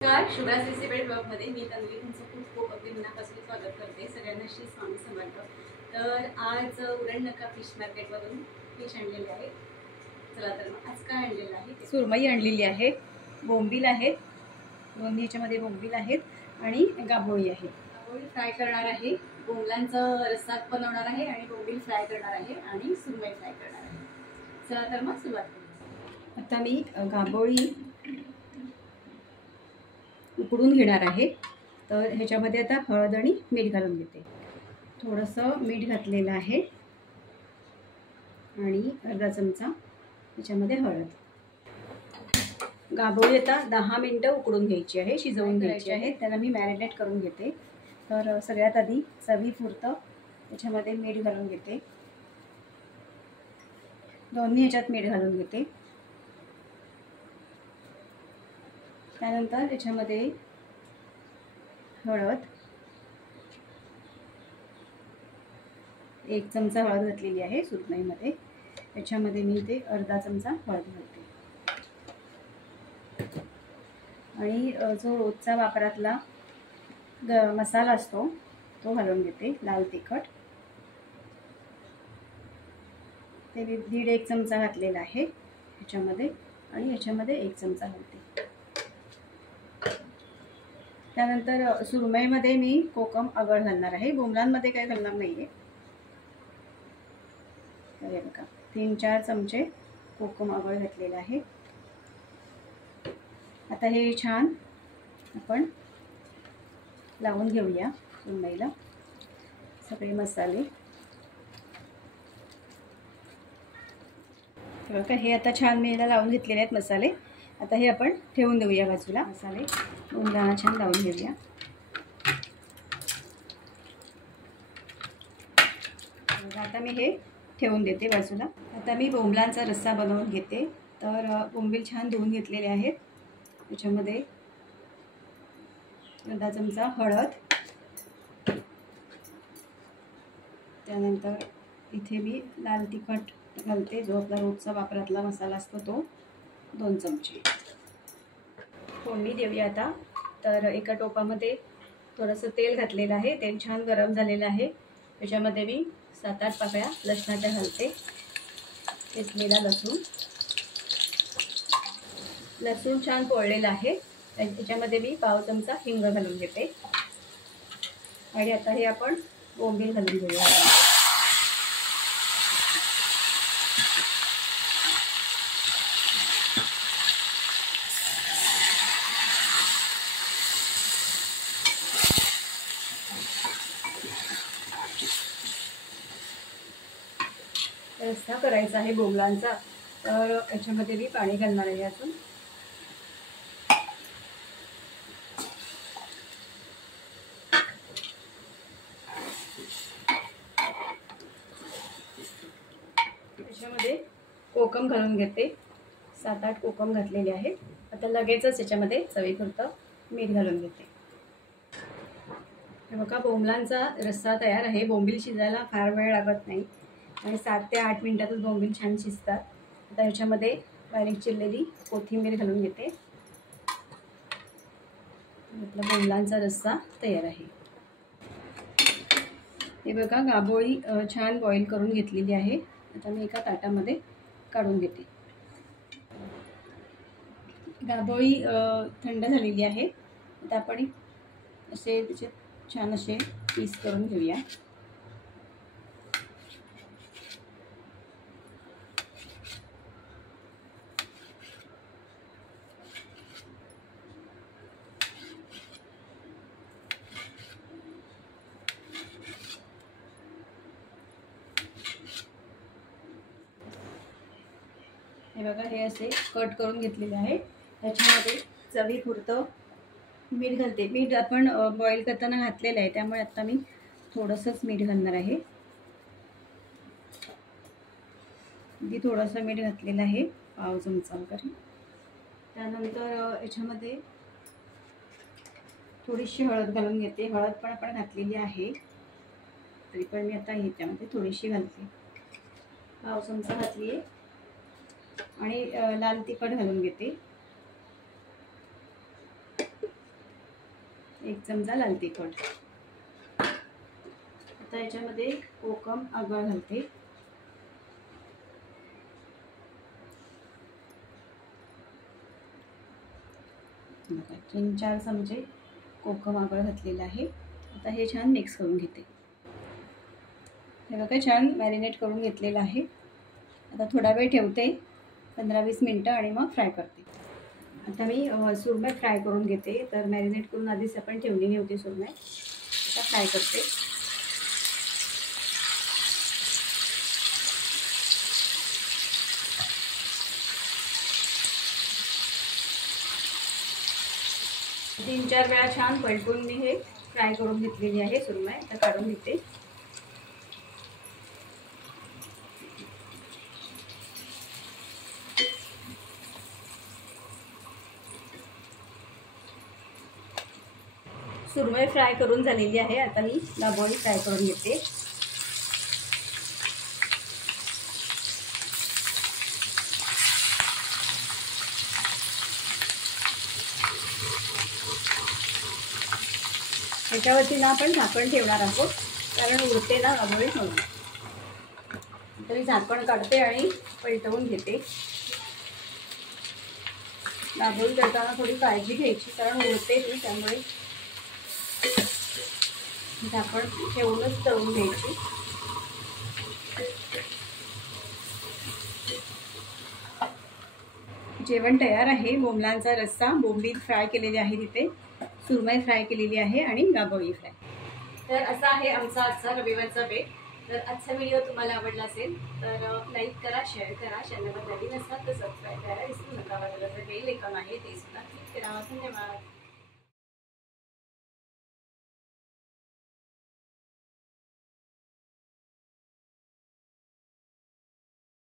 नमस्कार, शुभ्राज रेसिपी ब्लॉगमध्ये मी तन्वी तुमचं खूप खूप अगदी मनापासून स्वागत करते. सगळ्यांना श्री स्वामी समर्थ. तर आज उरणनका फिश मार्केटमधून फिश आणलेले आहे. चला तर मग आज काय आणलेलं आहे? सुरमई आणलेली आहे, बोंबील आहेत, दोन्ही याच्यामध्ये बोंबील आहेत आणि गाभोळी आहे. गाभोळी फ्राय करणार आहे, बोंबलांचं रस्सा बनवणार आहे आणि बोंबील फ्राय करणार आहे आणि सुरमई फ्राय करणार आहे. चला तर मग सुरुवात करू. आता मी गाभोळी उकडून घेणार आहे. तर ह्याच्यामध्ये आता हळद आणि मीठ घालून घेते. थोडंसं मीठ घातलेलं आहे आणि अर्धा चमचा ह्याच्यामध्ये हळद. गाभोळी आता 10 मिनिटं उकडून घ्यायची आहे, शिजवून घ्यायची आहे. त्याला मी मॅरिनेट करून घेते. तर सगळ्यात आधी चवीपुरतं याच्यामध्ये मीठ घालून घेते. दोन्ही ह्याच्यात मीठ घालून घेते. त्यानंतर याच्यामध्ये हळद, 1 चमचा हळद घातलेली आहे सुरमईमध्ये. याच्यामध्ये मी ते अर्धा चमचा हळद घालते आणि जो रोजचा वापरातला मसाला असतो तो घालून घेते. लाल तिखट ते 1.5 चमचा घातलेला आहे ह्याच्यामध्ये आणि याच्यामध्ये 1 चमचा घालते. त्यानंतर सुरमईमध्ये मी कोकम आगळ घालणार आहे, बोंबलांमध्ये काय घालणार नाही आहे. तर हे बघा 3-4 चमचे कोकम आगळ घातलेलं आहे. आता हे छान आपण लावून घेऊया सुरमईला सगळे मसाले. बघा हे आता छान मी याला लावून घेतलेले आहेत मसाले. आता हे आपण ठेवून देऊया बाजूला. मसाले बोंबलांना छान लावून घेऊया. आता मी हे ठेवून देते बाजूला. आता मी बोंबलांचा रस्सा बनवून घेते. तर बोंबील छान धुवून घेतलेले आहेत. त्याच्यामध्ये अर्धा चमचा हळद, त्यानंतर इथे मी लाल तिखट घालते, जो आपला रोजचा वापरातला मसाला असतो तो 2 चमचे. फोडणी देऊया आता. तर एका टोपामध्ये थोडंसं तेल घातलेलं आहे. तेल छान गरम झालेलं आहे. त्याच्यामध्ये मी 7-8 पाकळ्या लसणाच्या घालते. ठेचलेला लसूण छान पोळलेला आहे. त्याच्यामध्ये मी पाव चमचा हिंग घालून घेते आणि आता हे आपण बोंबील घालून घेऊया. रस्सा करायचा आहे बोंबलांचा, तर याच्यामध्ये मी पाणी घालणार आहे. अजून याच्यामध्ये कोकम घालून घेते. 7-8 कोकम घातलेले आहेत. आता लगेचच याच्यामध्ये चवीपुरतं मीठ घालून घेते. हे बघा बोंबलांचा रस्सा तयार आहे. बोंबील शिजायला फार वेळ लागत नाही आणि 7 ते 8 मिनिटातच बोंबील छान शिजतात. आता ह्याच्यामध्ये बारीक चिरलेली कोथिंबीर घालून घेते. आपला बोंबलांचा रस्सा तयार आहे. हे बघा गाभोळी छान बॉईल करून घेतलेली आहे. आता मी एका ताटामध्ये काढून घेते. गाभोळी थंड झालेली आहे. आता आपण असे त्याचे छान असे पीस करून घेऊया. हे बघा हे असे कट करून घेतलेले आहे. त्याच्यामध्ये चवीपुरतं मीठ घालते. मीठ आपण बॉईल करताना घातलेलं आहे, त्यामुळे आता मी थोडंसंच मीठ घालणार आहे. थोडंसं मीठ घातलेलं आहे, पाव चमचा वगैरे. त्यानंतर याच्यामध्ये थोडीशी हळद घालून घेते. हळद पण आपण घातलेली आहे, तरी पण मी आता ह्याच्यामध्ये थोडीशी घालते. पाव चमचा घातली आहे आणि लाल तिखट घालून घेते. 1 चमचा लाल तिखट. आता याच्यामध्ये कोकम आगळ घालते. बघा 3-4 चमचे कोकम आगळ घातलेलं आहे. आता हे छान मिक्स करून घेते. हे बघा छान मॅरिनेट करून घेतलेलं आहे. आता थोडा वेळ ठेवते 15-20 मिनटं आणि मग फ्राय करते. आता मी सुरमई फ्राय करून घेते. तर मॅरिनेट करून आधीच आपण ठेवलेली होती सुरमई. आता फ्राय करते. तीन चार वेळा छान पलटून मी हे फ्राय करून घेतलेली आहे सुरमई. आता काढून घेते. सुरमई फ्राय करून झालेली आहे. आता मी दाबोळी फ्राय करून घेते. त्याच्यावरती ना आपण झाकण ठेवणार आहोत कारण उरते ना दाबोळी म्हणून. तरी झाकण काढते आणि पलटवून घेते. दाबोळी करताना थोडी काळजी घ्यायची कारण उरते ती, त्यामुळे झाकण ठेवूनच तळून घ्यायची. जेवण तयार आहे. बोंबलांचा रस्सा, बोंबील फ्राय केलेले आहे, तिथे सुरमई फ्राय केलेली आहे आणि दाबोळी फ्राय. तर असा आहे आमचा आजचा रविवारचा बेत. तर आजचा व्हिडिओ तुम्हाला आवडला असेल तर लाईक करा, शेअर करा. चॅनलवर नवीन असतात तर सबस्क्राईब करायला विसरू नका. बेल आयकॉन आहे ते सुद्धा क्लिक करा. धन्यवाद.